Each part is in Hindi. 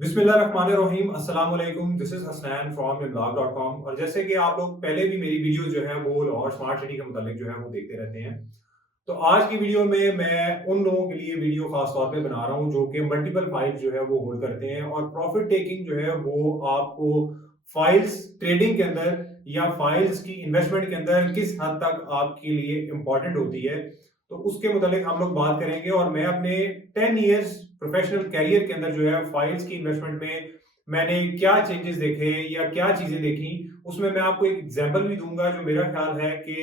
बिस्मिल्लाहिर्रहमानिर्रहीम अस्सलाम वालेकुम। This is Hasnain from imblog.com। और जैसे कि आप लोग पहले भी मेरी वीडियो जो है वो लाहौर स्मार्ट सिटी के मुतालिक जो है वो देखते रहते हैं, तो आज की वीडियो में मैं उन लोगों के लिए वीडियो खास तौर पे बना रहा हूं जो कि मल्टीपल फाइल्स जो है वो होल्ड करते हैं और प्रॉफिट टेकिंग जो है वो आपको फाइल्स ट्रेडिंग के अंदर या फाइल्स की इन्वेस्टमेंट के अंदर किस हद तक आपके लिए इंपॉर्टेंट होती है, तो उसके मुतालिक हम लोग बात करेंगे। और मैं अपने 10 इयर्स प्रोफेशनल कैरियर के अंदर जो है फाइल्स की इन्वेस्टमेंट में मैंने क्या चेंजेस देखे या क्या चीजें देखी, उसमें मैं आपको एक एग्जांपल भी दूंगा जो मेरा ख्याल है कि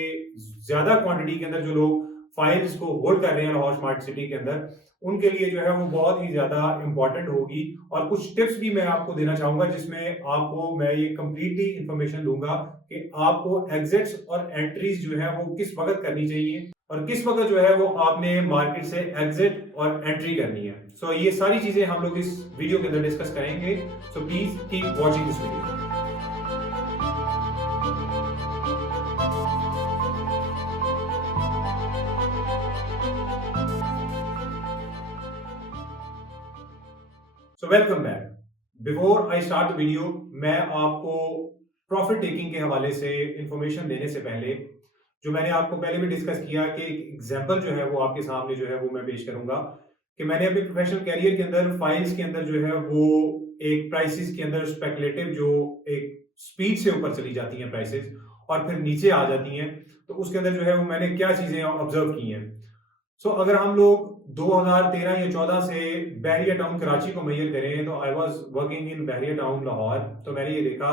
ज्यादा क्वांटिटी के अंदर जो लोग फाइल्स को होल्ड कर रहे हैं लाहौर स्मार्ट सिटी के अंदर, उनके लिए जो है वो बहुत ही ज्यादा इंपॉर्टेंट होगी। और कुछ टिप्स भी मैं आपको देना चाहूंगा जिसमें आपको मैं ये कंप्लीटली इंफॉर्मेशन दूंगा कि आपको एग्जिट्स और एंट्रीज जो है वो किस वक्त करनी चाहिए और किस वक्त जो है वो आपने मार्केट से एग्जिट और एंट्री करनी है। सो ये सारी चीजें हम लोग इस वीडियो के अंदर डिस्कस करेंगे। So please keep watching this video. So welcome back. Before I start the video, मैं आपको प्रॉफिट टेकिंग के हवाले से इंफॉर्मेशन देने से पहले, जो मैंने आपको पहले भी डिस्कस किया कि एक एग्जांपल जो है वो आपके सामने जो है वो मैं पेश करूंगा कि मैंने अपने प्रोफेशनल कैरियर के अंदर फाइल्स के अंदर जो है वो एक प्राइसेस के अंदर स्पेकुलेटिव जो एक स्पीड से ऊपर चली जाती हैं प्राइसेस और फिर नीचे आ जाती हैं, तो उसके अंदर जो है वो मैंने क्या चीजें ऑब्जर्व की हैं। अगर हम लोग 2013 या 14 से बहरिया टाउन कराची को मैयर करें, तो I was working in Bahria town Lahore. तो मैंने ये देखा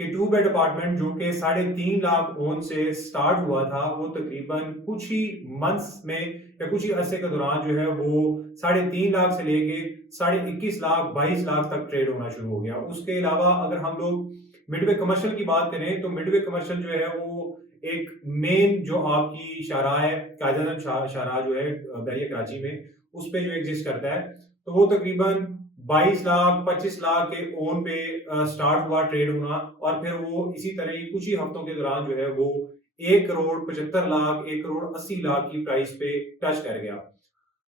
कि 2 बेड अपार्टमेंट जो कि 3.5 लाख ओन से स्टार्ट हुआ था, वो तकरीबन कुछ ही मंथ्स में या कुछ ही अरसे के दौरान जो है वो 3.5 लाख से लेके 21.5 लाख 22 लाख तक ट्रेड होना शुरू हो गया। उसके अलावा अगर हम लोग मिडवे कमर्शियल की बात करें, तो मिडवे कमर्शियल जो है वो एक मेन जो आपकी शाहराह है, कायदरन शाहराह जो है बहरिया कराची में, उस पे जो एग्जिस्ट करता है, तो वो तकरीबन 22 लाख 25 लाख के ओन पे स्टार्ट हुआ ट्रेड होना और फिर वो इसी तरह ही कुछ ही हफ्तों के दौरान जो है वो 1 करोड़ 75 लाख 1 करोड़ 80 लाख की प्राइस पे टच कर गया।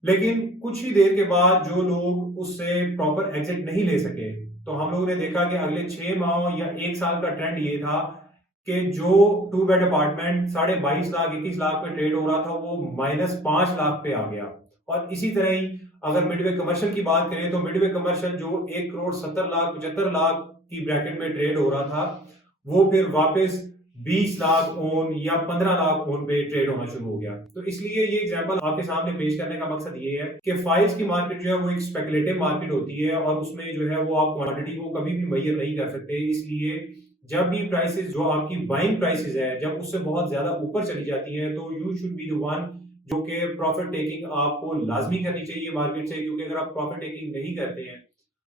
लेकिन कुछ ही देर के बाद जो लोग उससे प्रॉपर एग्जिट नहीं ले सके, तो हम लोगों ने देखा कि अगले 6 माह या 1 साल का ट्रेंड ये था कि जो 2 बेड अपार्टमेंट 22.5 लाख 21 लाख पे ट्रेड हो रहा था, वो -5 लाख पे आ गया। और इसी तरह ही अगर मिडवे कमर्शियल की बात करें, तो मिडवे कमर्शियल जो 1 करोड़ 70 लाख 75 लाख की ब्रैकेट में ट्रेड हो रहा था, वो फिर वापस 20 लाख ओन या 15 लाख ओन पे ट्रेड होना शुरू हो गया। तो इसलिए ये एग्जांपल आपके सामने पेश करने का मकसद ये है कि फाइल्स की मार्केट जो है वो एक स्पेकुलेटिव मार्केट होती है और उसमें जो है वो आप क्वांटिटी को कभी भी मेजर नहीं कर सकते। इसलिए जब भी प्राइसेस जो आपकी बाइंग प्राइसेस है, जब उससे बहुत ज्यादा ऊपर चली जाती हैं, तो you should be the one जो कि प्रॉफिट टेकिंग आपको लाजमी करनी चाहिए मार्केट से। क्योंकि अगर आप प्रॉफिट टेकिंग नहीं करते हैं,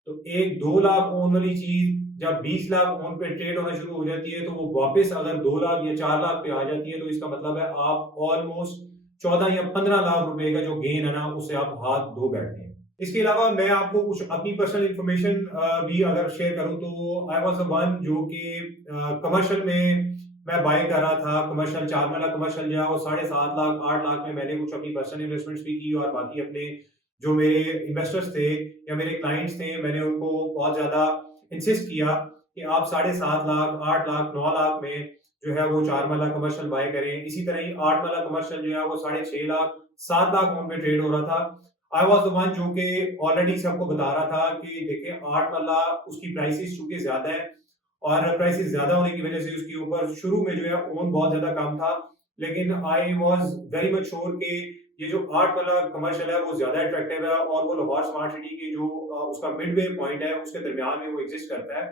तो एक 2 लाख ओन वाली चीज जब 20 लाख ओन पे ट्रेड होना शुरू हो जाती है, तो वो वापस अगर 2 लाख या 4 लाख पे आ जाती है, तो इसका मतलब है आप ऑलमोस्ट 14 या 15 लाख रुपए का जो गेन है ना, उससे आप हाथ धो बैठे हैं। इसके अलावा मैं आपको कुछ अपनी पर्सनल इंफॉर्मेशन भी अगर शेयर करूं, तो आई वाज द वन जो कि कमर्शियल में मैं बाय कर रहा था। कमर्शियल 4 मरला कमर्शियल जो है वो 7.5 लाख 8 लाख में मैंने कुछ अपनी पर्सनल इन्वेस्टमेंट्स भी की और बाकी अपने जो मेरे इन्वेस्टर्स थे या मेरे क्लाइंट्स थे, मैंने उनको बहुत ज्यादा इंसिस्ट किया कि आप 7.5 लाख 8 लाख 9 लाख में जो है वो 4 मरला कमर्शियल बाय करें। इसी तरह ही 8 मरला कमर्शियल जो है वो 6.5 लाख 7 लाख में ट्रेड हो रहा था। आई वाज द वन जो कि ऑलरेडी सबको बता रहा था कि देखिए 8 मरला उसकी प्राइसेस चूंकि ज्यादा है और प्राइसेस ज्यादा होने की वजह से उसके ऊपर शुरू में जो है ओन बहुत ज्यादा कम था। लेकिन I was very much sure कि ये जो 8 वाला कमर्शियल है वो ज्यादा अट्रैक्टिव है और वो लाहौर स्मार्ट सिटी की जो उसका मिडवे पॉइंट है उसके दरमियान में वो एग्जिस्ट करता है।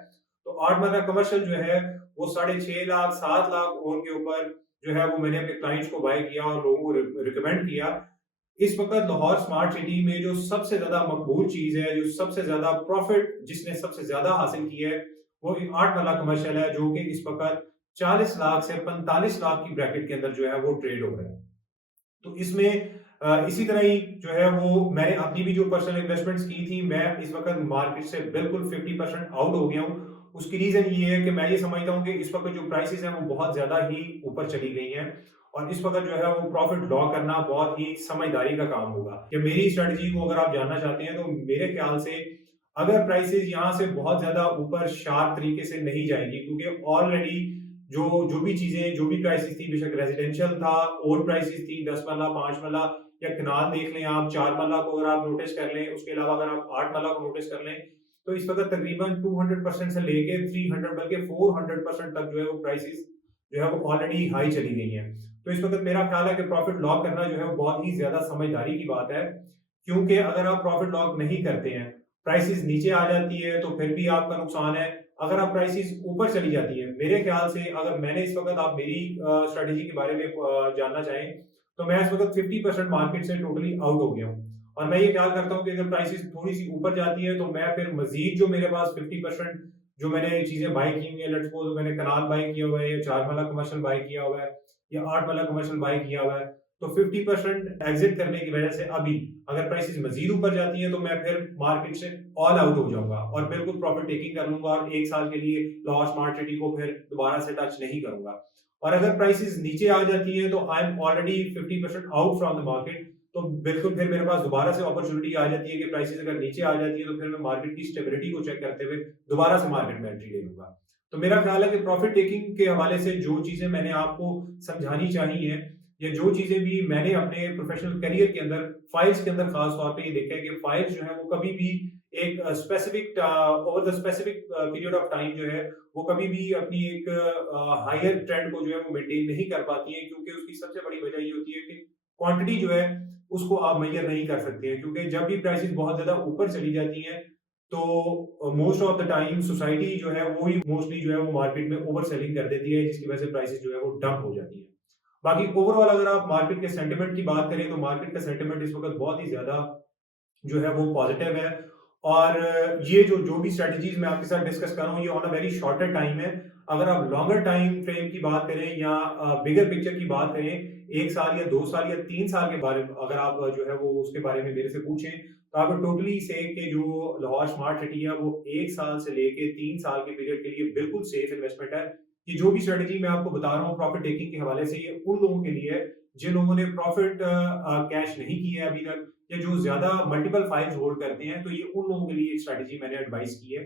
तो 8 वाला कमर्शियल जो है वो 6.5 लाख 7 लाख ओन के ऊपर जो है वो मैंने अपने क्लाइंट्स को बाय किया और लोगों को रिकमेंड किया। इस वक्त लाहौर स्मार्ट सिटी में जो सबसे ज्यादा मकबूल चीज है, जो सबसे ज्यादा प्रॉफिट जिसने सबसे ज्यादा हासिल की है, वो 8 वाला कमर्शियल है जो कि इस वक्त 40 लाख से 45 लाख की ब्रैकेट के अंदर जो है वो ट्रेड हो रहा है। तो इसमें इसी तरह ही जो है वो मैंने अपनी भी जो पर्सनल इन्वेस्टमेंट्स की थी, मैं इस वक्त मार्केट से बिल्कुल 50% आउट हो गया हूँ। उसकी रीजन ये है कि मैं ये समझता हूँ कि इस वक्त जो प्राइसेस हैं वो बहुत ज्यादा ही ऊपर चली गई हैं और इस वक्त जो है वो प्रॉफिट लॉ करना बहुत ही समझदारी का काम होगा। कि मेरी स्ट्रेटजी को अगर आप जानना चाहते हैं, तो मेरे ख्याल से अगर प्राइसेस यहाँ से बहुत ज्यादा ऊपर शार्प तरीके से नहीं जाएंगी, क्योंकि ऑलरेडी जो जो भी चीजें, जो भी प्राइसेस थी, बेशक रेजिडेंशियल था, ओल्ड प्राइसेस थी 10 मरला 5 मरला, या कनाल देख लें आप 4 मरला को अगर आप नोटिस कर लें, उसके अलावा अगर आप 8 मरला को नोटिस कर लें, तो इस वक्त तकरीबन 200% से लेके 300 बल्कि 400% तक जो है वो प्राइसेस जो है वो ऑलरेडी हाई चली गई हैं। तो इस वक्त मेरा ख्याल है कि प्रॉफिट लॉक करना जो है वो बहुत ही ज्यादा समझदारी की बात है, क्योंकि अगर आप प्रॉफिट लॉक नहीं करते हैं, प्राइसेस नीचे आ जाती है तो फिर भी आपका नुकसान है। अगर आप प्राइसेस ऊपर चली जाती है, मेरे ख्याल से अगर मैंने इस वक्त, आप मेरी स्ट्रेटेजी के बारे में जानना चाहें, तो मैं इस वक्त 50% मार्केट से टोटली आउट हो गया हूँ। और मैं ये ख्याल करता हूँ कि अगर प्राइसेस थोड़ी सी ऊपर जाती है तो मैं फिर मजीद जो मेरे पास 50% जो मैंने चीजें बाय की हुई है, लेट्स सपोज मैंने कनाल बाय किया हुआ है, या 4 मरला कमर्शियल बाय किया हुआ है, या 8 मरला कमर्शियल बाय किया हुआ है, तो 50% एग्जिट करने की वजह से अभी अगर प्राइसेस मजीद ऊपर जाती हैं तो मैं फिर मार्केट से ऑल आउट हो जाऊंगा और बिल्कुल प्रॉफिट टेकिंग कर लूंगा, और 1 साल के लिए लॉस स्मार्ट सिटी को फिर दोबारा से टच नहीं करूंगा। और अगर प्राइसेस नीचे आ जाती हैं तो I am already 50% out from the market, तो बिल्कुल फिर मेरे पास दोबारा से अपॉर्चुनिटी आ जाती है कि प्राइसेस अगर नीचे आ जाती है तो फिर मैं मार्केट की स्टेबिलिटी को चेक करते हुए दोबारा से मार्केट में एंट्री ले लूंगा। तो मेरा ख्याल है कि प्रॉफिट टेकिंग के हवाले से जो चीजें मैंने आपको समझानी चाहिए, या जो चीजें भी मैंने अपने प्रोफेशनल करियर के अंदर, फाइल्स के अंदर खास तौर पे ये देखा है कि फाइल्स जो है वो कभी भी एक specific over the specific period of time जो है वो कभी भी अपनी एक हायर ट्रेंड को जो है वो मेंटेन नहीं कर पाती है, क्योंकि उसकी सबसे बड़ी वजह ये होती है कि क्वांटिटी जो है उसको आप मेजर नहीं कर सकते हैं, क्योंकि जब भी प्राइसेस बहुत ज्यादा ऊपर चली जाती हैं तो most of the time society जो है वो ही मोस्टली जो है वो मार्केट में ओवर सेलिंग कर देती है, जिसकी वजह से प्राइसेस जो है वो डंप हो जाती है। बाकी ओवरऑल अगर आप मार्केट के सेंटिमेंट की बात करें तो मार्केट का सेंटिमेंट इस वक्त बहुत ही ज्यादा जो है वो पॉजिटिव है। और ये जो जो भी स्ट्रेटजीज मैं आपके साथ डिस्कस कर रहा हूँ ये on a very shorter time है। अगर आप लॉन्गर टाइम फ्रेम की बात करें या बिगर पिक्चर की बात करें, 1 साल या 2 साल या 3 साल के बारे में अगर आप जो है वो उसके बारे में मेरे से पूछें, तो आप टोटली से कि जो लाहौर स्मार्ट सिटी है वो 1 साल से लेके 3 साल के पीरियड के लिए बिल्कुल सेफ इन्वेस्टमेंट है। ये जो भी स्ट्रेटजी मैं आपको बता रहा हूँ प्रॉफिट टेकिंग के हवाले से, ये उन लोगों के लिए है जिन लोगों ने प्रॉफिट कैश नहीं किया है अभी तक, या जो ज्यादा मल्टीपल फाइल्स होल्ड करते हैं, तो ये उन लोगों के लिए एक स्ट्रेटजी मैंने एडवाइस की है।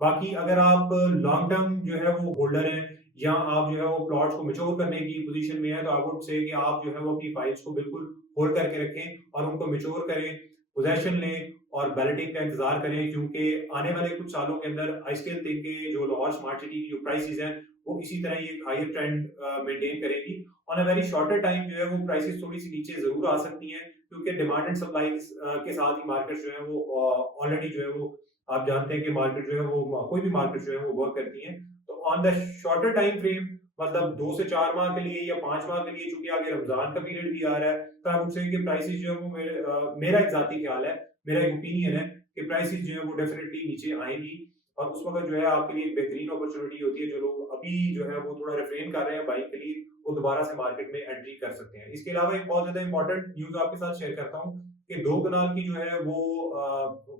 बाकी अगर आप लॉन्ग टर्म जो है वो होल्डर हैं, या आप जो है वो प्लॉट्स को मैच्योर करने की पोजीशन में है, तो आई वुड से कि आप जो है वो अपनी फाइल्स को बिल्कुल होल्ड करके रखें और उनको मैच्योर करें, पोजेशन लें और बैलेटिंग का इंतजार करें, क्योंकि आने वाले कुछ सालों के अंदर आई स्टिल थिंक कि जो लाहौर स्मार्ट सिटी की जो प्राइसेस हैं वो इसी तरह ही एक हायर ट्रेंड मेंटेन करेगी। On a very shorter time जो है वो प्राइसेस थोड़ी सी नीचे जरूर आ सकती हैं, क्योंकि डिमांड एंड सप्लाई के साथ ही मार्केट जो है वो ऑलरेडी जो है वो आप जानते हैं कि मार्केट जो है वो कोई भी मार्केट जो है वो वर्क करती है। तो on the shorter time frame, मतलब 2 से 4 माह के लिए या 5 माह के लिए, चूंकि आगे रमजान का पीरियड भी आ रहा है, तो आप उनसे कि प्राइसेस जो है वो मेरा एक जाती ख्याल है, मेरा एक ओपिनियन है कि प्राइसेस जो है वो डेफिनेटली नीचे आएंगी। और उस वक्त जो है आपके लिए एक बेहतरीन अपॉर्चुनिटी होती है, जो लोग अभी जो है वो थोड़ा रिफ्रेन कर रहे हैं बाइक के लिए, वो दोबारा से मार्केट में एंट्री कर सकते हैं। इसके अलावा एक बहुत ज्यादा इंपॉर्टेंट न्यूज आपके साथ शेयर करता हूँ कि 2 कनाल की जो है वो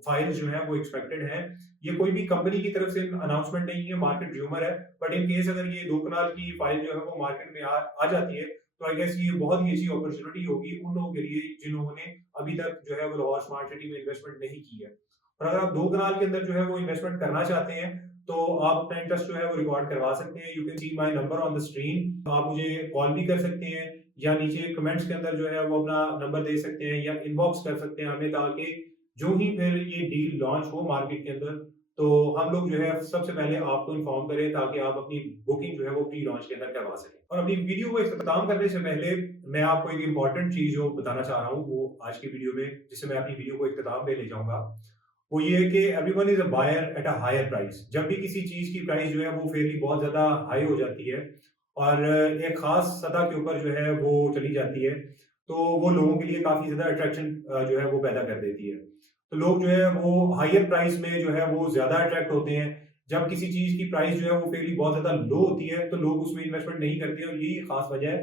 फाइल्स जो है वो एक्सपेक्टेड है। ये कोई भी कंपनी की तरफ से अनाउंसमेंट नहीं है, मार्केट र्यूमर है, बट इन केस अगर ये 2 कनाल की फाइल जो है वो मार्केट में आ जाती है, तो आई गेस ये बहुत ही अच्छी अपॉर्चुनिटी होगी उन लोगों के लिए जिन लोगों ने अभी तक जो है वो लाहौर स्मार्ट सिटी में इन्वेस्टमेंट नहीं की है। और अगर आप 2 कनाल के अंदर जो है वो इन्वेस्टमेंट करना चाहते हैं, तो आप अपना इंटरेस्ट जो है वो रिकॉर्ड करवा सकते हैं। You can see my number on the screen, आप मुझे कॉल भी कर सकते हैं, या नीचे कमेंट्स के अंदर जो है वो अपना नंबर दे सकते हैं, या इनबॉक्स कर सकते हैं हमें, ताकि जो ही फिर ये डील लॉन्च हो मार्केट के अंदर, तो हम लोग जो है सबसे पहले आपको इन्फॉर्म करें, ताकि आप अपनी बुकिंग जो है वो प्री लॉन्च के अंदर करवा सकें। और अपनी वीडियो को इख्तिताम करने से पहले मैं आपको एक इंपॉर्टेंट चीज जो बताना चाह रहा हूँ वो आज की वीडियो में, जिससे मैं अपनी वीडियो को इख्तिताम पे ले जाऊंगा, वो ये है कि everyone is a buyer at a higher price. जब भी किसी चीज की प्राइस जो है वो फेयरली बहुत ज्यादा हाई हो जाती है और एक खास सतह के ऊपर जो है वो चली जाती है, तो वो लोगों के लिए काफी ज्यादा अट्रैक्शन जो है वो पैदा कर देती है। तो लोग जो है वो हायर प्राइस में जो है वो ज्यादा अट्रैक्ट होते हैं। जब किसी चीज की प्राइस जो है वो फेयरली बहुत ज्यादा लो होती है तो लोग उसमें इन्वेस्टमेंट नहीं करते हैं, और यही खास वजह है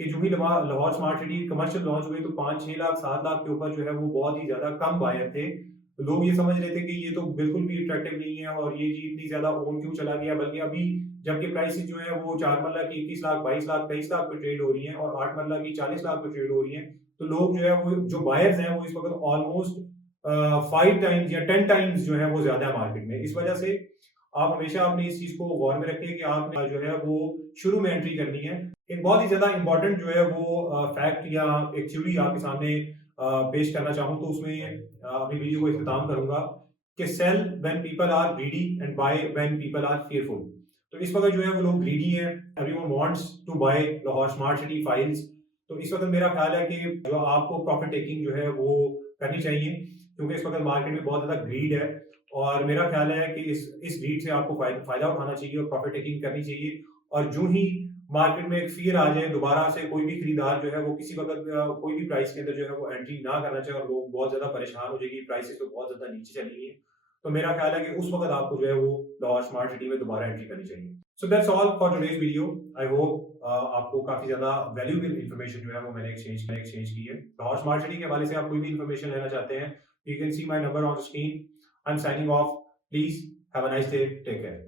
कि जो भी Lahore smart city commercial launch हुए तो 5-6 लाख 7 लाख के ऊपर जो है वो बहुत ही ज्यादा कम बायर थे। तो लोग ये समझ रहे थे कि ये तो बिल्कुल भी अट्रैक्टिव नहीं है और ये जी इतनी ज्यादा ओन क्यों चला गया, बल्कि अभी जबकि प्राइसेस जो है वो 4 मरला की 21 लाख 22 लाख 23 लाख पे ट्रेड हो रही है और 8 मरला की 40 लाख पे ट्रेड हो रही है, तो लोग जो है वो जो बायर्स हैं वो इस वक्त ऑलमोस्ट 5 टाइम्स या 10 टाइम्स जो है वो ज़्यादा है मार्केट में। इस वजह से आप हमेशा अपनी इस चीज़ को गौर में रखिए कि आपने जो है वो शुरू में एंट्री करनी है। एक बहुत ही ज़्यादा इम्पोर्टेंट जो है वो फैक्ट या एक थ्योरी आपके सामने पेश करना चाहूँ तो उसमें अपनी वीडियो को इख्तिताम करूँगा कि sell when people are greedy and buy when people are fearful. तो इस वक़्त जो है वो लोग ग्रीडी हैं, everyone wants to buy Lahore smart city files. तो इस वक़्त मेरा ख़्याल है कि जो आपको प्रॉफिट टेकिंग जो है वो करनी चाहिए, क्योंकि इस वक़्त मार्केट में बहुत ज़्यादा ग्रीड है और मेरा ख़्याल है कि इस ग्रीड से आपको फ़ायदा उठाना चाहिए और प्रॉफिट टेकिंग करनी चाहिए। और जो ही मार्केट में एक फ़ियर आ जाए, दोबारा से कोई भी खरीदार जो है वो किसी वक़्त कोई भी प्राइस के अंदर जो है वो एंट्री ना करना चाहिए और लोग बहुत ज़्यादा परेशान हो जाएगी, प्राइसेज़ तो बहुत ज़्यादा नीचे चली गई हैं। तो मेरा ख़्याल है कि उस वक़्त आपको जो है वो लाहौर स्मार्ट सिटी में दोबारा एंट्री करनी चाहिए। So that's all for today's video. I hope आपको काफ़ी ज़्यादा वैल्यूएबल इन्फॉर्मेशन जो है वो मैंने एक्सचेंज की है। लाहौर स्मार्ट सिटी के हवाले से आप कोई भी इन्फॉर्मेशन लेना चाहते हैं, you can see my number on the screen. I am signing off. Please have a nice day. Take care.